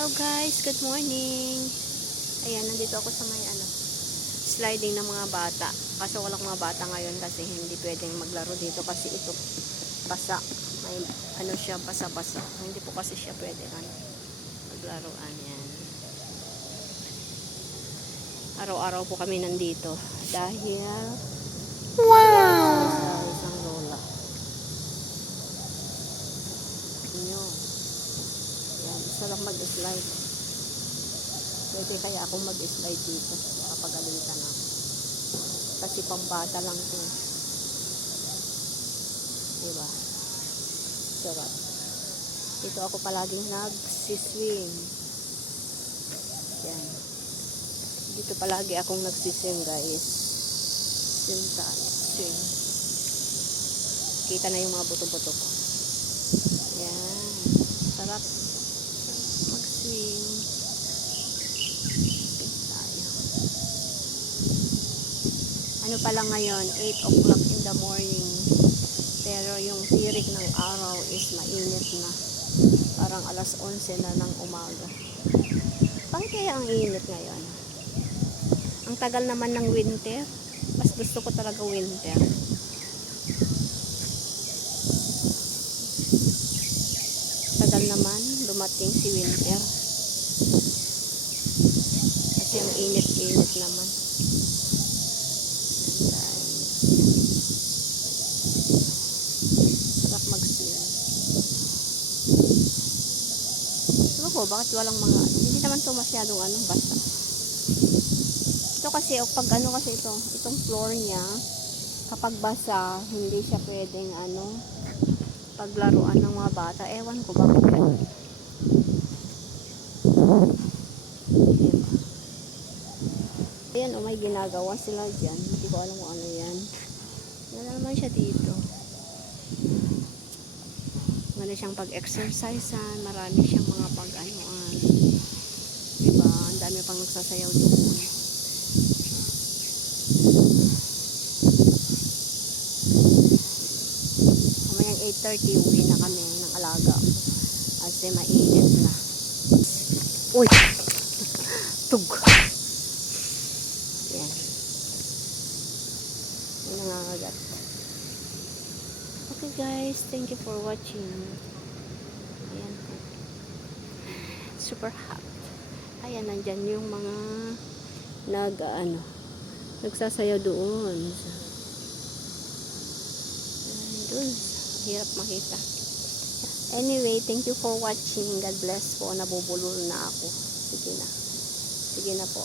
Hello guys, good morning. Ayan, nandito ako sa may sliding ng mga bata. Kaso walang mga bata ngayon kasi hindi pwedeng maglaro dito kasi ito basa. May siya, basa-basa. Hindi po kasi siya pwedeng maglaruan yan. Araw-araw po kami nandito dahil wow! Isang lola. Inyo. Yan, isa lang mag-slide. Pwede kaya akong mag-slide dito. Makapagalitan ako. Kasi pambata lang ito. Diba? Sarap. Dito ako palaging nagsiswing. Yan. Dito palagi akong nagsiswing guys. Swing tayo. Swing. Kita na yung mga buto-buto ko. Yan. Sarap. Mag-swing. Ano pa lang ngayon, 8 o'clock in the morning. Pero yung tirik ng araw is mainit na. Parang alas 11 na ng umaga. Bakit kaya ang init ngayon? Ang tagal naman ng winter. Mas gusto ko talaga winter. Tagal naman, dumating si winter. Kasi ang init-init naman. Sarap mag-swim. Diba po, bakit walang mga, hindi naman to masyadong basta. Ito kasi, pag kasi itong floor niya, kapag basa, hindi siya pwedeng paglaruan ng mga bata. Ewan ko bakit yan. Diba? Ayan, may ginagawa sila dyan. Hindi ko alam kung ano yan. Wala naman siya dito. Marami siyang pag-exercisean, marami siyang mga pag-anoan. Diba? Ang dami pang nagsasayaw doon. Kamayang 8:30 uwi na kami ng alaga ko. Kasi mainit na. Uy! Tug! Yan. May nangangagat. Okay guys, thank you for watching. Ayan po. Super hot. Ayan, nandyan yung mga nagsasayaw doon. Doon. Hirap makita. Anyway, thank you for watching. God bless po. Nabubulol na ako. Sige na. Sige na po.